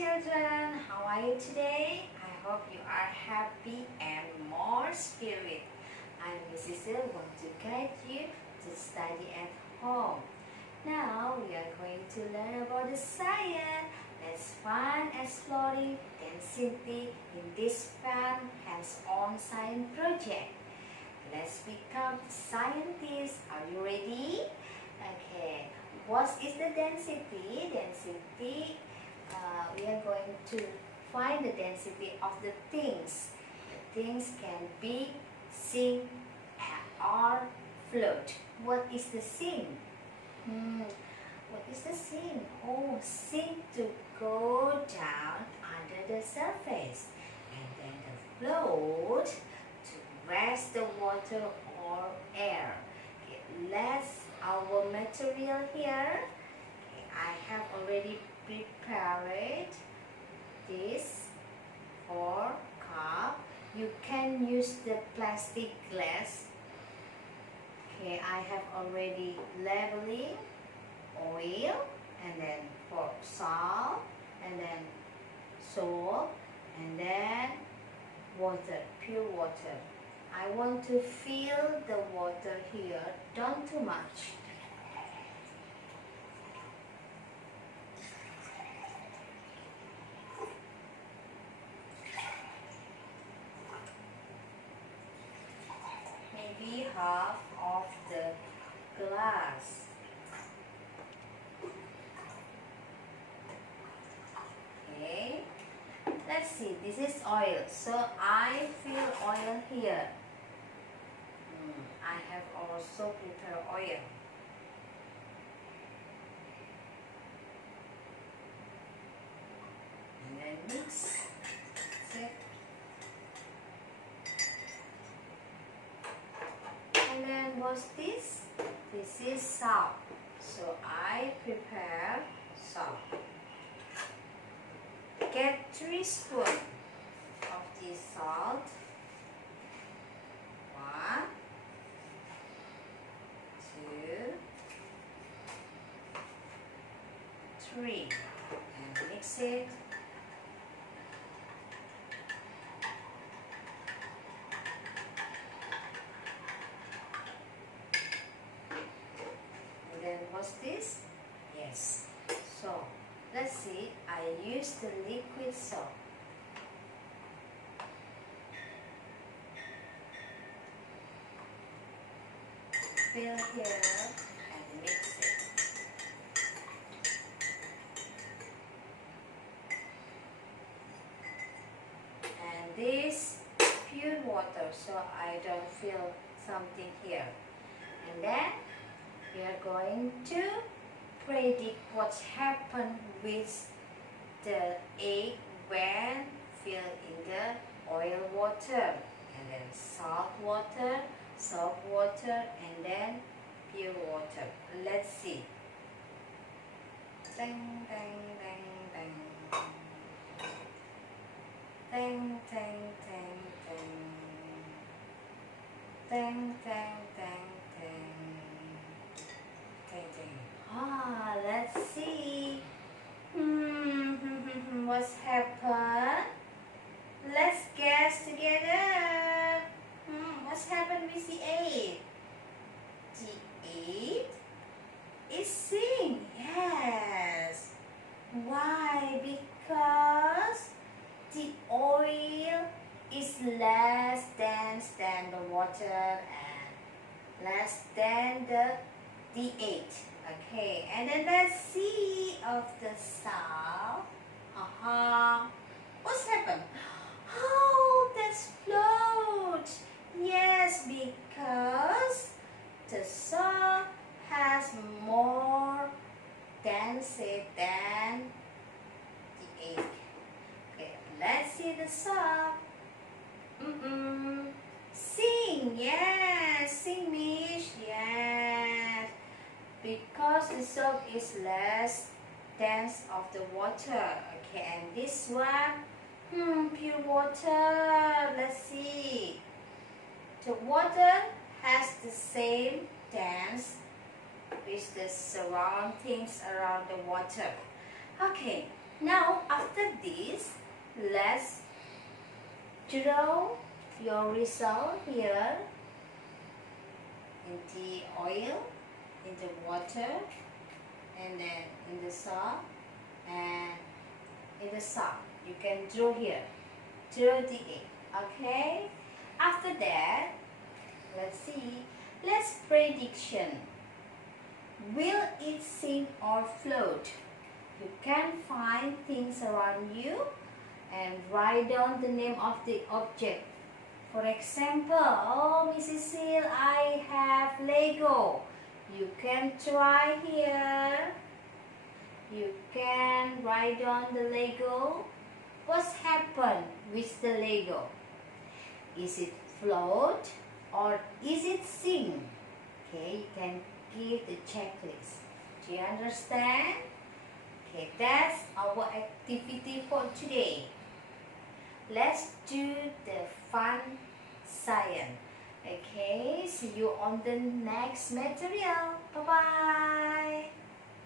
children, how are you today? I hope you are happy and more spirit. I'm Mrs. want to guide you to study at home. Now we are going to learn about the science. Let's find exploring density in this fun hands-on science project. Let's become scientists. Are you ready? Okay. What is the density? We are going to find the density of the things. The things can be sink or float. What is the sink? What is the sink? Oh, sink to go down under the surface, and then the float to rest the water or air. Okay, let's our material here. Okay, I have already prepared this for cup. You can use the plastic glass. Okay, I have already labeling oil, and then for salt, and then salt, and then water, pure water. I want to fill the water here, don't too much. Maybe half of the glass. Okay, let's see, this is oil, so I fill oil here. I have also prepared oil. And then mix it. And then what's this? This is salt. So I prepare salt. Get 3 spoons of this salt. 1, 2, 3, and mix it. And then what's this? Yes. So let's see. I use the liquid salt. Fill here and mix it. And this pure water, so I don't feel something here. And then we are going to predict what happened with the egg when filled in the oil water, and then salt water, and then pure water. Let's see. Dang, dang, dang, dang. Dang, dang, dang, dang. Dang, dang, dang, dang. Dang, dang. Let's see. What's happened? Let's guess together. What's happened with the egg? The egg is sink. Yes. Why? Because the oil is less dense than the water and less than the egg. Okay, and then let's see of the salt. What's happened? Oh, that's float. Yes, because the salt has more density than the egg. Okay, let's see the salt. Sink, yes, sink means yes. Because the salt is less dense of the water. Okay, and this one, pure water. Let's see. The water has the same dense with the surroundings around the water. Okay, Now after this, let's draw your result here in the oil, in the water, and then in the salt, and in the salt. You can draw here. Draw the egg. Okay? After that, let's see. Let's prediction. Will it sink or float? You can find things around you and write down the name of the object. For example, oh Mrs. Seal, I have Lego. You can try here. You can write down the Lego. What's happened with the Lego? Is it float or is it sink? Okay, you can give the checklist. Do you understand? Okay, that's our activity for today. Let's do the fun science. Okay, see you on the next material. Bye-bye.